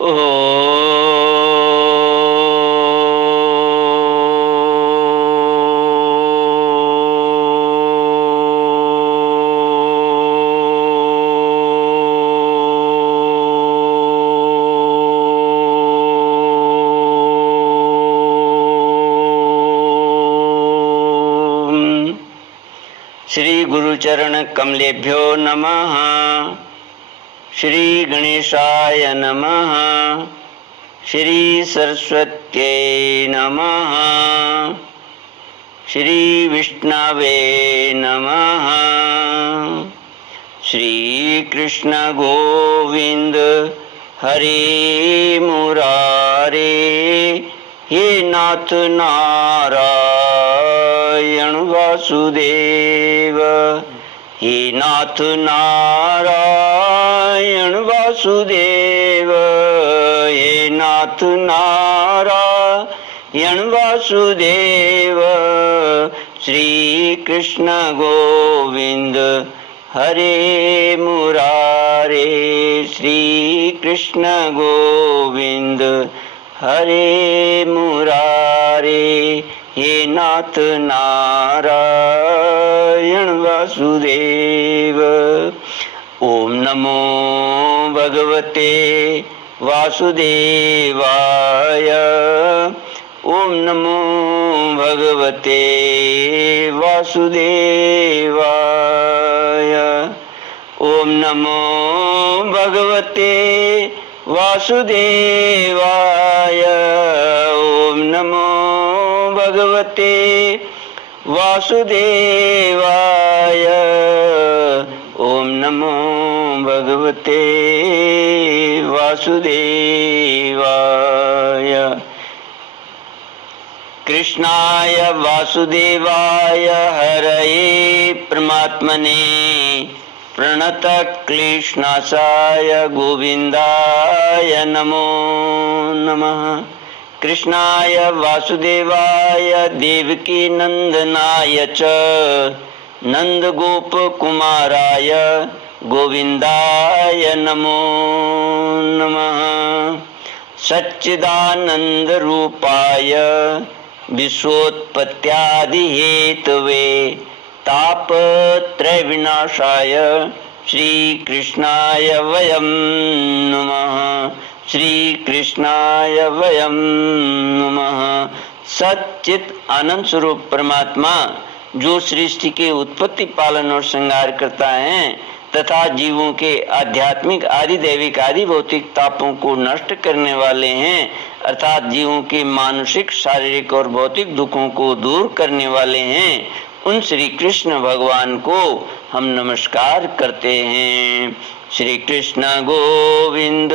श्री गुरुचरण कमलेभ्यो नमः। श्री गणेशाय नमः। श्री सरस्वत्यै नमः। श्री विष्णवे नमः। श्री कृष्ण गोविंद हरे मुरारे, हे नाथ नारायण वासुदेव, हे नाथ नारायण वासुदेव, हे नाथ नारायण वासुदेव। श्री कृष्ण गोविंद हरे मुरारे, श्री कृष्ण गोविंद हरे मुरारे, हे नाथ नारायण वासुदेव। ओम नमो भगवते वासुदेवाय, ओम नमो भगवते वासुदेवाय, ओम नमो भगवते वासुदेवाय, ओम नमो भगवते वासुदेवाय, ओम नमो भगवते वासुदेवाय। कृष्णाय वासुदेवाय हरये परमात्मने प्रणत क्लेशनाशाय गोविंदाय नमो नमः। कृष्णाय वासुदेवाय देवकी नंदनाय च नंदगोप कुमाराय गोविंदाय नमो नमः। सच्चिदानंद रूपाय विश्वोत्पत्त्यादि हेतवे तापत्रय विनाशाय श्री कृष्णाय वयं नमः, श्री कृष्णाय वयं नमः। सच्चित आनंद स्वरूप परमात्मा जो सृष्टि के उत्पत्ति पालन और श्रृंगार करता है तथा जीवों के आध्यात्मिक आदि दैविक आदि भौतिक तापों को नष्ट करने वाले हैं, अर्थात जीवों के मानसिक शारीरिक और भौतिक दुखों को दूर करने वाले हैं, उन श्री कृष्ण भगवान को हम नमस्कार करते हैं। श्री कृष्ण गोविंद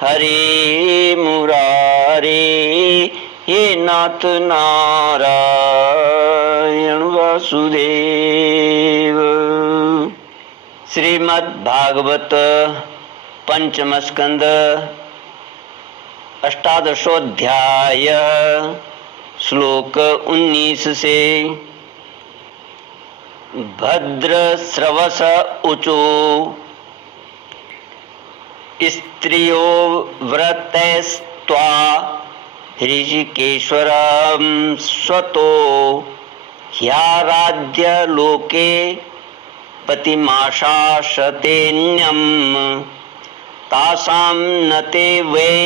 हरे मुरारे, हे नाथ नारायण वासुदेव। श्रीमद् भागवत पंचम स्कंद अष्टादशोध्याय श्लोक 19 से। भद्रश्रवस ऊचो स्त्रियो व्रतैस्त्वा ऋषिकेश्वरं स्वतो ह्याराध्य लोके पतिमाशाशतेन्यं तासां न ते वै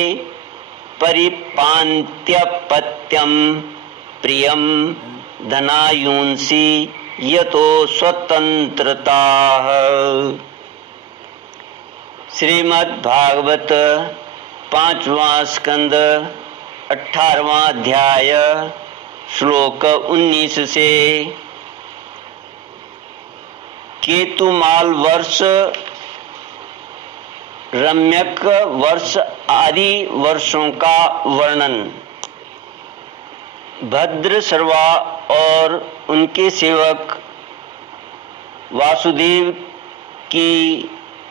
परिपान्त्यपत्यं प्रियं धनायुंसि यतो स्वतंत्रताः। श्रीमद् भागवत पांचवा स्कंद 18वां अध्याय श्लोक 19 से। केतुमाल वर्ष, रम्यक वर्ष आदि वर्षों का वर्णन। भद्र सर्वा और उनके सेवक वासुदेव की,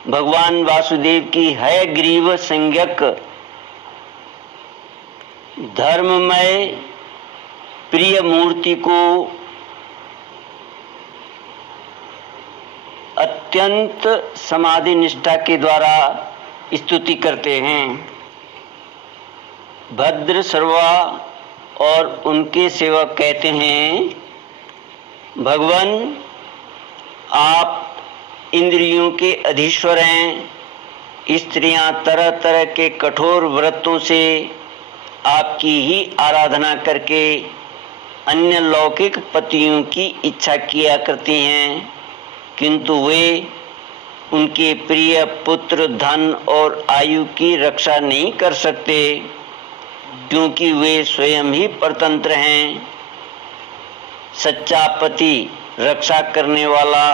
भगवान वासुदेव की हयग्रीव संज्ञक धर्ममय प्रिय मूर्ति को अत्यंत समाधि निष्ठा के द्वारा स्तुति करते हैं। भद्र सर्वा और उनके सेवक कहते हैं, भगवान आप इंद्रियों के अधीश्वर हैं। स्त्रियां तरह तरह के कठोर व्रतों से आपकी ही आराधना करके अन्य लौकिक पतियों की इच्छा किया करती हैं, किंतु वे उनके प्रिय पुत्र, धन और आयु की रक्षा नहीं कर सकते, क्योंकि वे स्वयं ही परतंत्र हैं। सच्चा पति, रक्षा करने वाला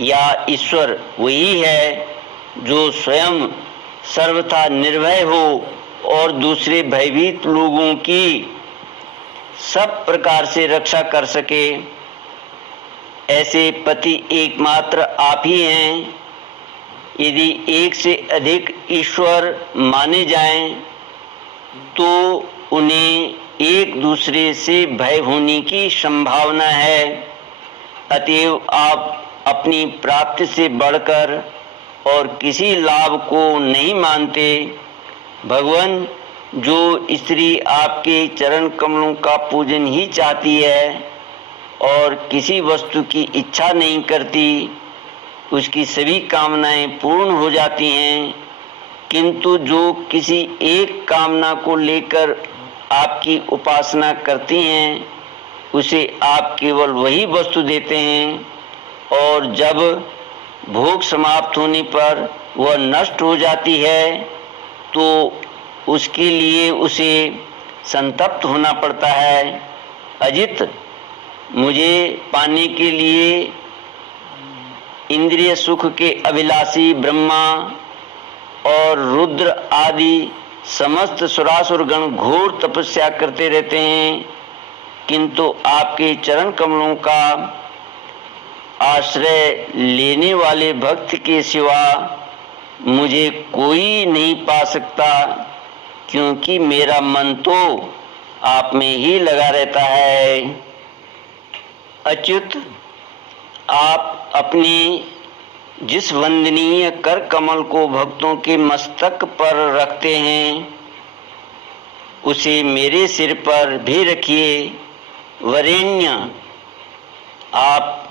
या ईश्वर वही है जो स्वयं सर्वथा निर्भय हो और दूसरे भयभीत लोगों की सब प्रकार से रक्षा कर सके। ऐसे पति एकमात्र आप ही हैं। यदि एक से अधिक ईश्वर माने जाएं, तो उन्हें एक दूसरे से भय होने की संभावना है। अतएव आप अपनी प्राप्ति से बढ़कर और किसी लाभ को नहीं मानते। भगवान, जो स्त्री आपके चरण कमलों का पूजन ही चाहती है और किसी वस्तु की इच्छा नहीं करती, उसकी सभी कामनाएं पूर्ण हो जाती हैं, किंतु जो किसी एक कामना को लेकर आपकी उपासना करती हैं, उसे आप केवल वही वस्तु देते हैं और जब भोग समाप्त होने पर वह नष्ट हो जाती है, तो उसके लिए उसे संतप्त होना पड़ता है। अजित, मुझे पाने के लिए इंद्रिय सुख के अभिलाषी ब्रह्मा और रुद्र आदि समस्त सुरासुर गण घोर तपस्या करते रहते हैं, किंतु आपके चरण कमलों का आश्रय लेने वाले भक्त के सिवा मुझे कोई नहीं पा सकता, क्योंकि मेरा मन तो आप में ही लगा रहता है। अच्युत, आप अपनी जिस वंदनीय कर कमल को भक्तों के मस्तक पर रखते हैं, उसे मेरे सिर पर भी रखिए। वरेण्य, आप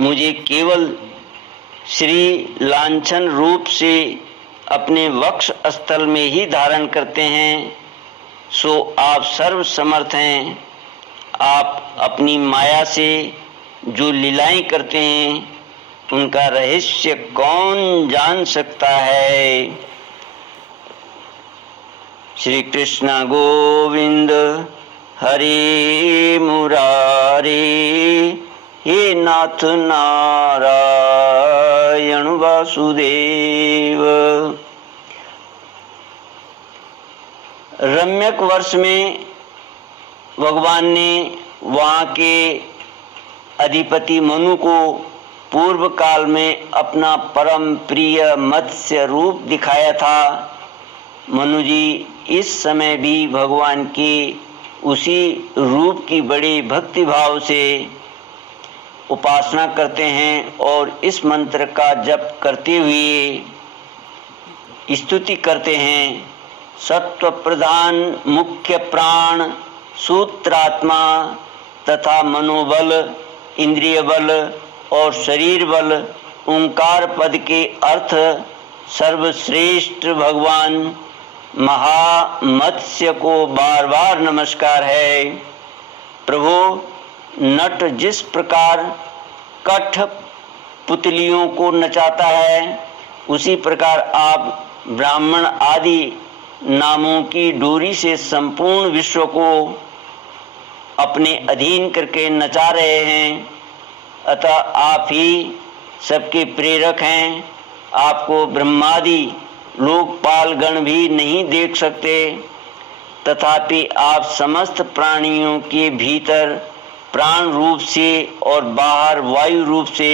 मुझे केवल श्री लांछन रूप से अपने वक्ष स्थल में ही धारण करते हैं, सो आप सर्व समर्थ हैं। आप अपनी माया से जो लीलाएं करते हैं, उनका रहस्य कौन जान सकता है। श्री कृष्ण गोविंद हरे मुरारे, हे नाथ नारायण वासुदेव। रम्यक वर्ष में भगवान ने वहाँ के अधिपति मनु को पूर्व काल में अपना परम प्रिय मत्स्य रूप दिखाया था। मनु जी इस समय भी भगवान के उसी रूप की बड़े भक्ति भाव से उपासना करते हैं और इस मंत्र का जप करते हुए स्तुति करते हैं। सत्व प्रधान मुख्य प्राण सूत्रात्मा तथा मनोबल, इंद्रिय बल और शरीर बल ओंकार पद के अर्थ सर्वश्रेष्ठ भगवान महामत्स्य को बार बार नमस्कार है। प्रभु, नट जिस प्रकार कठ पुतलियों को नचाता है, उसी प्रकार आप ब्राह्मण आदि नामों की डोरी से संपूर्ण विश्व को अपने अधीन करके नचा रहे हैं। अतः आप ही सबके प्रेरक हैं। आपको ब्रह्मादि लोकपाल गण भी नहीं देख सकते, तथापि आप समस्त प्राणियों के भीतर प्राण रूप से और बाहर वायु रूप से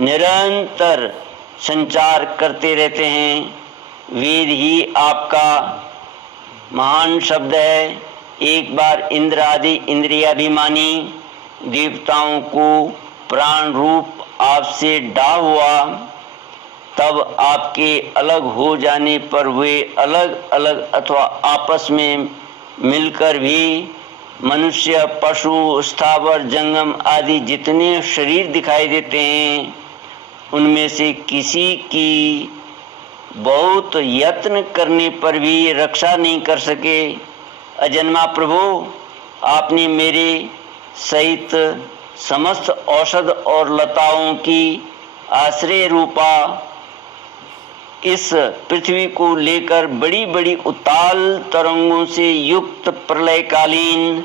निरंतर संचार करते रहते हैं। वेद ही आपका महान शब्द है। एक बार इंद्र आदि इंद्रियाभिमानी देवताओं को प्राण रूप आपसे डाह हुआ। तब आपके अलग हो जाने पर वे अलग अलग अथवा आपस में मिलकर भी मनुष्य, पशु, स्थावर, जंगम आदि जितने शरीर दिखाई देते हैं उनमें से किसी की बहुत यत्न करने पर भी रक्षा नहीं कर सके। अजन्मा प्रभु, आपने मेरे सहित समस्त औषध और लताओं की आश्रय रूपा इस पृथ्वी को लेकर बड़ी बड़ी उताल तरंगों से युक्त प्रलयकालीन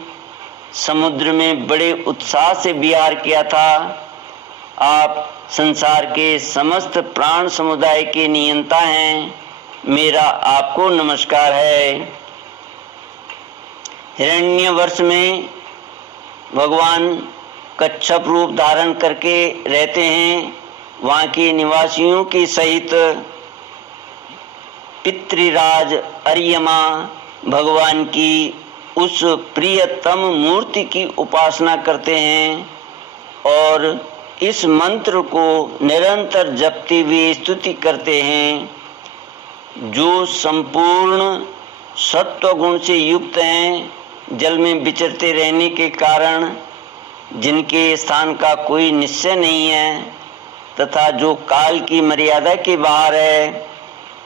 समुद्र में बड़े उत्साह से विहार किया था। आप संसार के समस्त प्राण समुदाय के नियंता हैं। मेरा आपको नमस्कार है। हिरण्यवर्ष में भगवान कच्छप रूप धारण करके रहते हैं। वहाँ के निवासियों के सहित पितृराज अर्यमा भगवान की उस प्रियतम मूर्ति की उपासना करते हैं और इस मंत्र को निरंतर जपते हुए स्तुति करते हैं। जो संपूर्ण सत्व गुण से युक्त हैं, जल में विचरते रहने के कारण जिनके स्थान का कोई निश्चय नहीं है तथा जो काल की मर्यादा के बाहर है,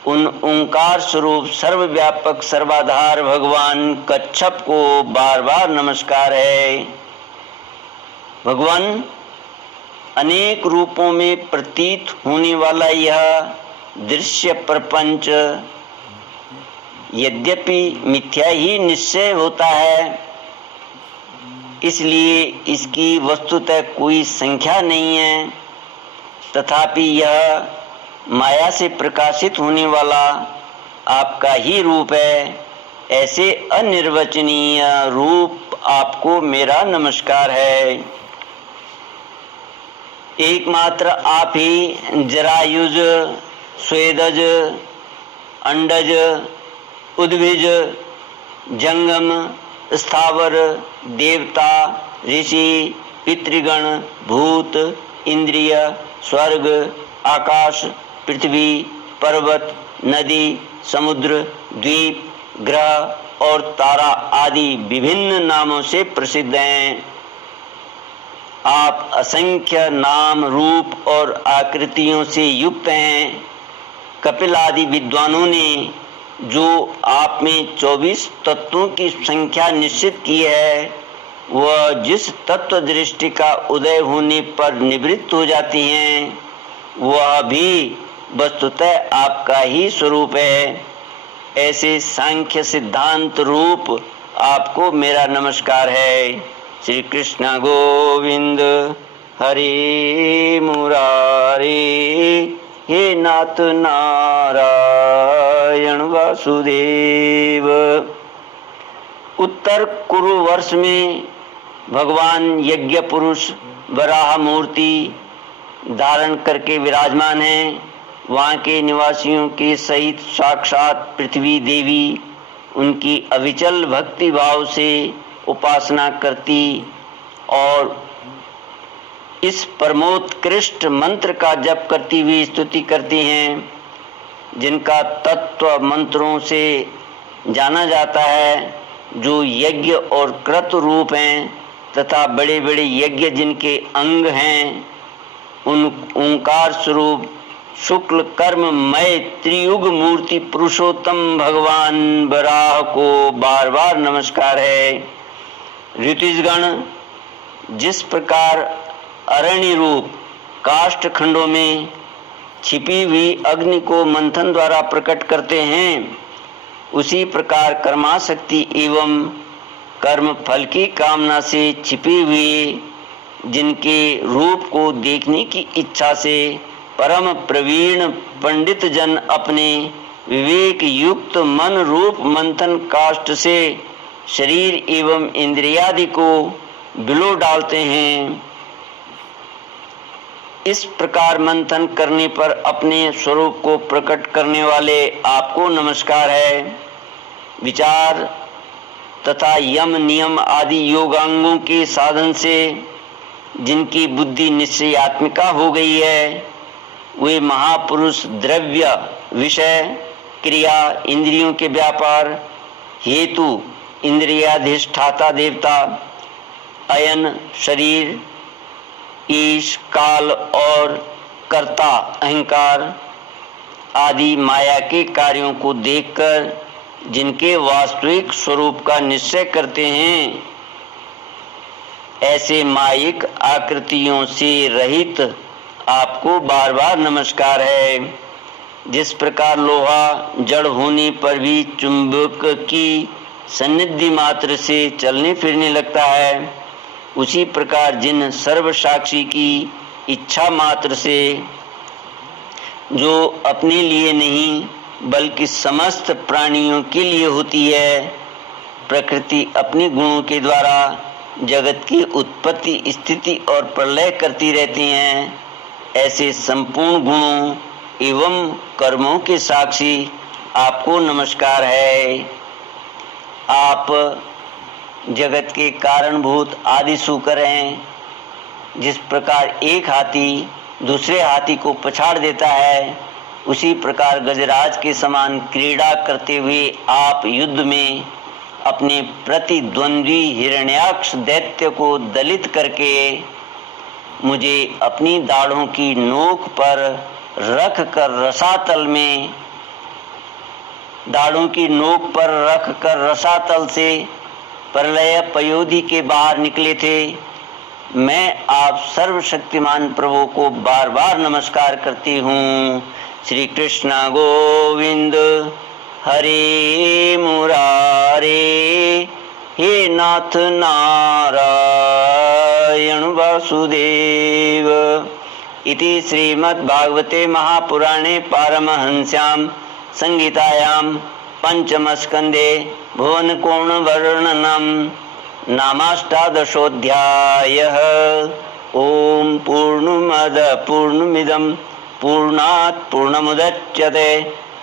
उन ओंकार स्वरूप सर्वव्यापक सर्वाधार भगवान कच्छप को बार बार नमस्कार है। भगवान अनेक रूपों में प्रतीत होने वाला यह दृश्य प्रपंच यद्यपि मिथ्या ही निश्चय होता है, इसलिए इसकी वस्तुतः कोई संख्या नहीं है, तथापि यह माया से प्रकाशित होने वाला आपका ही रूप है। ऐसे अनिर्वचनीय रूप आपको मेरा नमस्कार है। एकमात्र आप ही जरायुज, स्वेदज, अंडज, उद्भिज, जंगम, स्थावर, देवता, ऋषि, पितृगण, भूत, इंद्रिय, स्वर्ग, आकाश, पृथ्वी, पर्वत, नदी, समुद्र, द्वीप, ग्रह और तारा आदि विभिन्न नामों से प्रसिद्ध हैं। आप असंख्य नाम, रूप और आकृतियों से युक्त हैं। कपिल आदि विद्वानों ने जो आप में 24 तत्वों की संख्या निश्चित की है, वह जिस तत्व दृष्टि का उदय होने पर निवृत्त हो जाती हैं, वह भी वस्तुतः आपका ही स्वरूप है। ऐसे सांख्य सिद्धांत रूप आपको मेरा नमस्कार है। श्री कृष्ण गोविंद हरे मुरारे, हे नाथ नारायण वासुदेव। उत्तर कुरु वर्ष में भगवान यज्ञ पुरुष वराह मूर्ति धारण करके विराजमान हैं। वहाँ के निवासियों के सहित साक्षात पृथ्वी देवी उनकी अविचल भक्ति भाव से उपासना करती और इस परमोत्कृष्ट मंत्र का जप करती हुई स्तुति करती हैं, जिनका तत्व मंत्रों से जाना जाता है, जो यज्ञ और क्रतु रूप हैं तथा बड़े बड़े यज्ञ जिनके अंग हैं। उन ओंकार स्वरूप शुक्ल कर्ममय त्रियुग मूर्ति पुरुषोत्तम भगवान वराह को बार बार नमस्कार है। ऋतुजगण जिस प्रकार अरण्य रूप काष्ठ खंडों में छिपी हुई अग्नि को मंथन द्वारा प्रकट करते हैं, उसी प्रकार कर्माशक्ति एवं कर्म फल की कामना से छिपी हुई जिनके रूप को देखने की इच्छा से परम प्रवीण पंडित जन अपने विवेक युक्त मन रूप मंथन काष्ठ से शरीर एवं इंद्रियादि को बिलो डालते हैं। इस प्रकार मंथन करने पर अपने स्वरूप को प्रकट करने वाले आपको नमस्कार है। विचार तथा यम नियम आदि योगांगों के साधन से जिनकी बुद्धि निश्चयात्मिका हो गई है, वे महापुरुष द्रव्य, विषय, क्रिया, इंद्रियों के व्यापार हेतु इंद्रियाधिष्ठाता देवता, अयन शरीर, ईश काल और कर्ता अहंकार आदि माया के कार्यों को देखकर जिनके वास्तविक स्वरूप का निश्चय करते हैं, ऐसे मायिक आकृतियों से रहित आपको बार बार नमस्कार है। जिस प्रकार लोहा जड़ होने पर भी चुंबक की सन्निधि मात्र से चलने फिरने लगता है, उसी प्रकार जिन सर्वसाक्षी की इच्छा मात्र से, जो अपने लिए नहीं बल्कि समस्त प्राणियों के लिए होती है, प्रकृति अपने गुणों के द्वारा जगत की उत्पत्ति, स्थिति और प्रलय करती रहती हैं, ऐसे संपूर्ण गुणों एवं कर्मों के साक्षी आपको नमस्कार है। आप जगत के कारणभूत आदि सूकर हैं। जिस प्रकार एक हाथी दूसरे हाथी को पछाड़ देता है, उसी प्रकार गजराज के समान क्रीड़ा करते हुए आप युद्ध में अपने प्रतिद्वंद्वी हिरण्याक्ष दैत्य को दलित करके मुझे अपनी दाढ़ों की नोक पर रख कर रसातल से प्रलय पयोधि के बाहर निकले थे। मैं आप सर्वशक्तिमान प्रभु को बार बार नमस्कार करती हूँ। श्री कृष्ण गोविंद हरे मुरारे, हे नाथ नारायण वासुदेव। इति श्रीमद्भागवते महापुराणे पारमहंस्यां संहितायां पंचमस्कन्धे भुवनकोणवर्णनं नामाष्टादशोऽध्यायः। ॐ पूर्णमद पूर्णमिदं पूर्णात् पूर्णमुदच्यते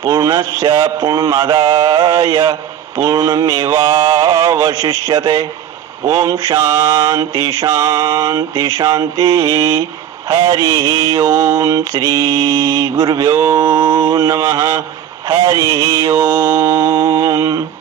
पूर्णस्य पूर्णमादाय पूर्णमेवावशिष्यते। ॐ शान्ति शान्ति शान्तिः। हरिः ॐ श्री गुरुभ्यो नमः। हरिः ॐ।